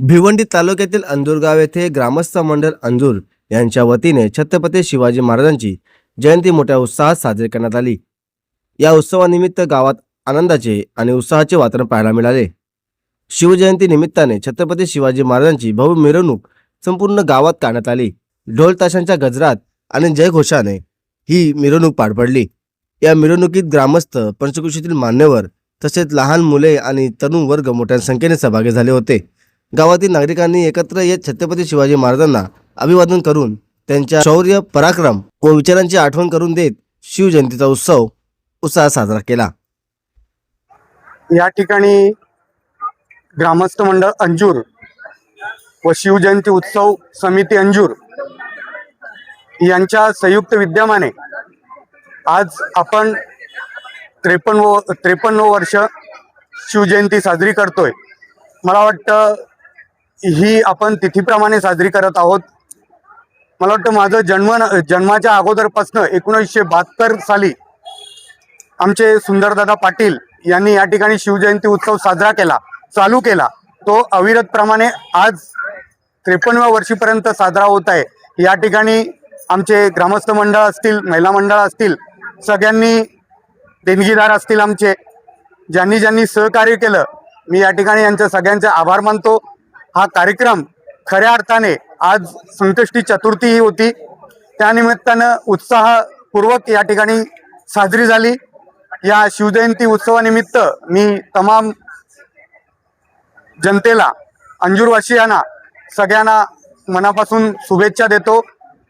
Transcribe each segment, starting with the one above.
भिवंडी तालुक्यातील अंजूरगाव येथे ग्रामस्थ मंडळ अंजूर यांच्या वतीने छत्रपती शिवाजी महाराजांची जयंती मोठ्या उत्साहात साजरी करण्यात आली। या उत्सवानिमित्त गावात आनंदाचे आणि उत्साहाचे वातावरण पाहायला मिळाले। शिवजयंती निमित्ताने छत्रपती शिवाजी महाराजांची भव्य मिरवणूक संपूर्ण गावात काढण्यात आली। ढोल ताशांच्या गजरात आणि जयघोषाने ही मिरवणूक पार पडली। या मिरवणुकीत ग्रामस्थ, पंचक्रोशीतील मान्यवर तसेच लहान मुले आणि तरुण वर्ग मोठ्या संख्येने सहभागी झाले होते। गावातील नागरिकांनी एकत्र येत छत्रपती शिवाजी महाराजांना अभिवादन करून त्यांच्या शौर्य, पराक्रम व विचारांची आठवण करून देत शिवजयंतीचा उत्सव उत्साहात साजरा केला। या ठिकाणी ग्रामस्थ मंडळ अंजूर व शिवजयंती उत्सव समिती अंजूर यांच्या संयुक्त विद्यमाने आज आपण 53 वर्ष शिवजयंती साजरी करतोय। मला वाटतं ही आपण तिथीप्रमाणे साजरी करत आहोत। मला वाटतं माझं जन्माच्या अगोदरपासून 1972 साली आमचे सुंदरदादा पाटील यांनी या ठिकाणी शिवजयंती उत्सव साजरा चालू केला। तो अविरतप्रमाणे आज 53व्या वर्षीपर्यंत साजरा होत आहे। या ठिकाणी आमचे ग्रामस्थ मंडळ असतील, महिला मंडळ असतील, सगळ्यांनी देणगीदार असतील, आमचे ज्यांनी सहकार्य केलं, मी या ठिकाणी यांचे सगळ्यांचे आभार मानतो। हा कार्यक्रम खऱ्या अर्थाने आज संकष्टी चतुर्थी ही होती, त्यानिमित्तानं उत्साहपूर्वक या ठिकाणी साजरी झाली। या शिवजयंती उत्सवानिमित्त मी तमाम जनतेला, अंजूरवासियांना सगळ्यांना मनापासून शुभेच्छा देतो।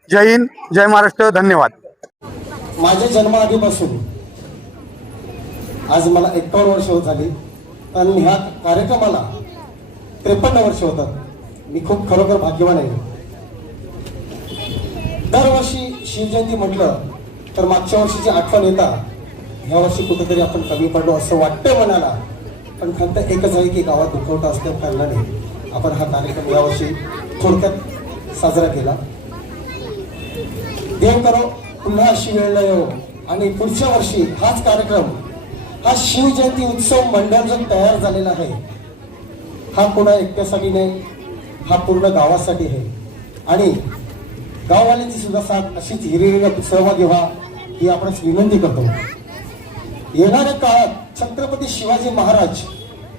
जय हिंद, जय महाराष्ट्र, धन्यवाद। माझ्या जन्माआधीपासून आज मला 51 वर्ष होत झाली आणि ह्या कार्यक्रमाला 53 वर्ष होतात। मी खूप खरोखर भाग्यवान आहे। दरवर्षी शिवजयंती म्हटलं तर मागच्या वर्षीची आठवण येतात। ह्या वर्षी कुठेतरी आपण कमी पडलो असं वाटतं मनाला, पण खंत एकच आहे की गावात दुखवटा असल्या कारणाने आपण हा कार्यक्रम यावर्षी थोडक्यात साजरा केला। देव करो पुन्हा अशी वेळ न येवो आणि पुढच्या वर्षी हाच कार्यक्रम, हा शिवजयंती उत्सव मंडळ जो तयार झालेला आहे, हा कोणा एकट्यासाठी नाही, हा पूर्ण गावासाठी आहे। आणि गाववाल्यांची सुद्धा साथ अशीच हिरिरीने सहभागी व्हा ही आपण विनंती करतो। येणाऱ्या काळात छत्रपती शिवाजी महाराज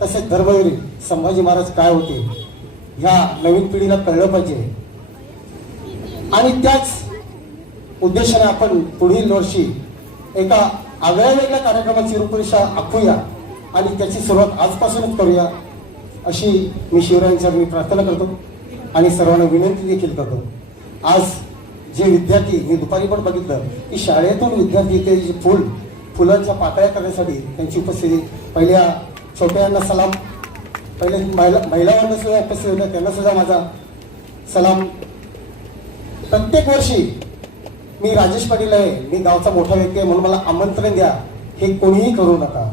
तसेच धर्मवीर संभाजी महाराज काय होते ह्या नवीन पिढीला कळलं पाहिजे आणि त्याच उद्देशाने आपण पुढील वर्षी एका आगळ्या वेगळ्या कार्यक्रमाची रूपरेषा आखूया आणि त्याची सुरुवात आजपासूनच करूया अशी मी शिवरायांच्या मी प्रार्थना करतो आणि सर्वांना विनंती देखील करतो। आज जे विद्यार्थी, मी दुपारी पण बघितलं की शाळेतून विद्यार्थी ते जे फुलांच्या पाकळ्या करण्यासाठी त्यांची उपस्थिती, पहिल्या छोट्यांना सलाम, पहिले महिलांना सुद्धा उपस्थित होत्या, त्यांना सुद्धा माझा सलाम। प्रत्येक वर्षी मी राजेश पाटील आहे, मी गावचा मोठा व्यक्ती आहे म्हणून मला आमंत्रण द्या, हे कोणीही करू नका।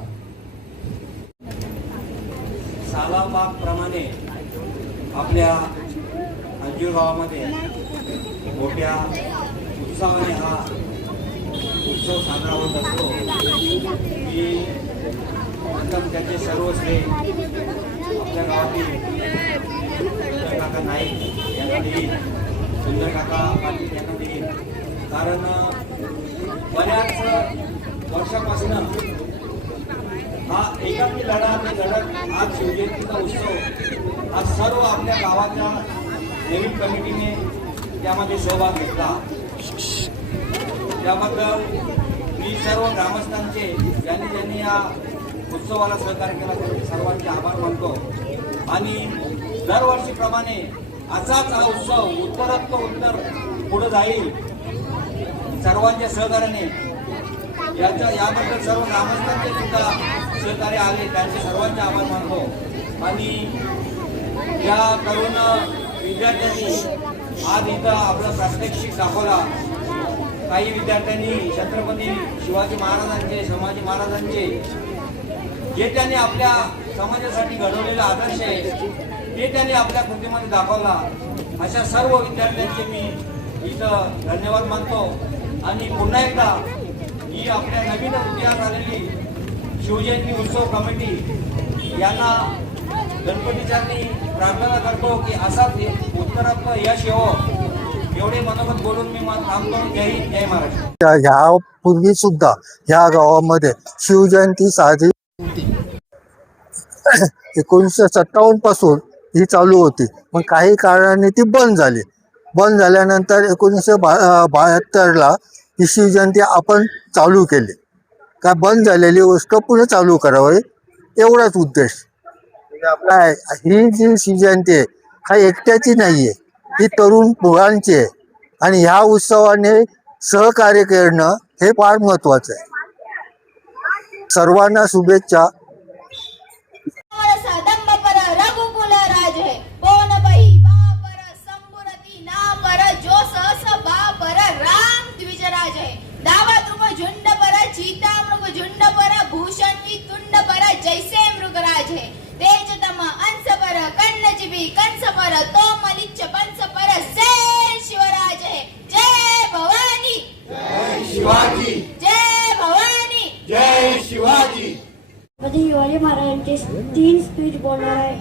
सालाबागप्रमाणे आपल्या अंजूर गावामध्ये मोठ्या उत्साहाने हा उत्सव साजरा होत असतो। की प्रथम त्याचे सर्व श्रेय आपल्या गावातील सुंदर काका नाईक यांना देईल, सुंदर काका पाटील यांना देईल। कारण बऱ्याच वर्षापासून हा एकाकी लढा ते लढत आज शिवजयंतीचा उत्सव हा सर्व आपल्या गावाच्या नवीन कमिटीने त्यामध्ये सहभाग घेतला। त्याबद्दल मी सर्व ग्रामस्थांचे ज्यांनी या उत्सवाला सहकार्य केला त्यांचे सर्वांचे आभार मानतो। आणि दरवर्षीप्रमाणे असाच हा उत्सव उत्तर पुढे जाईल सर्वांच्या सहकार्याने। याबद्दल सर्व ग्रामस्थांचे सुद्धा सहकार्य आले, त्यांचे सर्वांचे आभार मानतो। आणि या तरुण विद्यार्थ्यांनी आज इथं आपला प्रात्यक्षिक दाखवला। काही विद्यार्थ्यांनी छत्रपती शिवाजी महाराजांचे, संभाजी महाराजांचे जे त्यांनी आपल्या समाजासाठी घडवलेला आदर्श आहे ते त्यांनी आपल्या कृतीमध्ये दाखवला। अशा सर्व विद्यार्थ्यांचे मी इथं धन्यवाद मानतो। आणि पुन्हा एकदा ही आपल्या नवीन उदयास आलेली शिवजयंती उत्सव कमिटी यांना गणपतीचरणी प्रार्थना करतो की असाच उत्तरात्म यश येवो. एवढे मनोगत बोलून मी थांबतो. जय हिंद, जय महाराष्ट्र. ह्यापूर्वी सुद्धा ह्या गावामध्ये शिवजयंती साजरी 1957 पासून ही चालू होती, पण काही कारणाने ती बंद झाली. बंद झाल्यानंतर 1972ला ही शिवजयंती आपण चालू केली. का बंद झालेली गोष्ट पुढे चालू करावी एवढाच उद्देश. काय ही जी शिवजयंती आहे हा एकट्याची नाही आहे, ही तरुण मुलांची आहे आणि ह्या उत्सवाने सहकार्य करणं हे फार महत्वाचं आहे. सर्वांना शुभेच्छा. सदंबपर रघुकुल राज है पवन बही बापर संबुरती नापर जो सहस बापर राम द्विज राज है दावा तुम झुंड पर चीता मृग झुंड पर भूषण की तुंड पर जैसे मृगराज है तेज तम अंश पर कर्ण जिबी कंस पर तो मलिच्छ पंस पर जय शिवराज है. जय भवानी, जय शिवाजी, जय भवानी, जय शिवाजी. मध्ये शिवाजी महाराजांचे 3 स्पीच बोलणार आहे.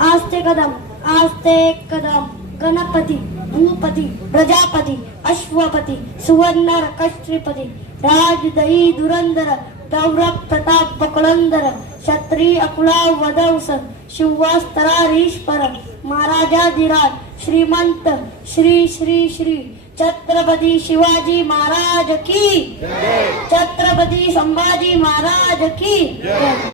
आस्ते कदम गणपती भूपती प्रजापती अश्वपती सुवर्ण कश्रीपती राजदयी दुरंदर दौरभ प्रताप बकळंदर क्षत्रिय अकुला वदवस शिवास्तरारीश्वर महाराजाधिराज श्रीमंत श्री श्री श्री छत्रपती शिवाजी महाराज की, छत्रपती संभाजी महाराज की.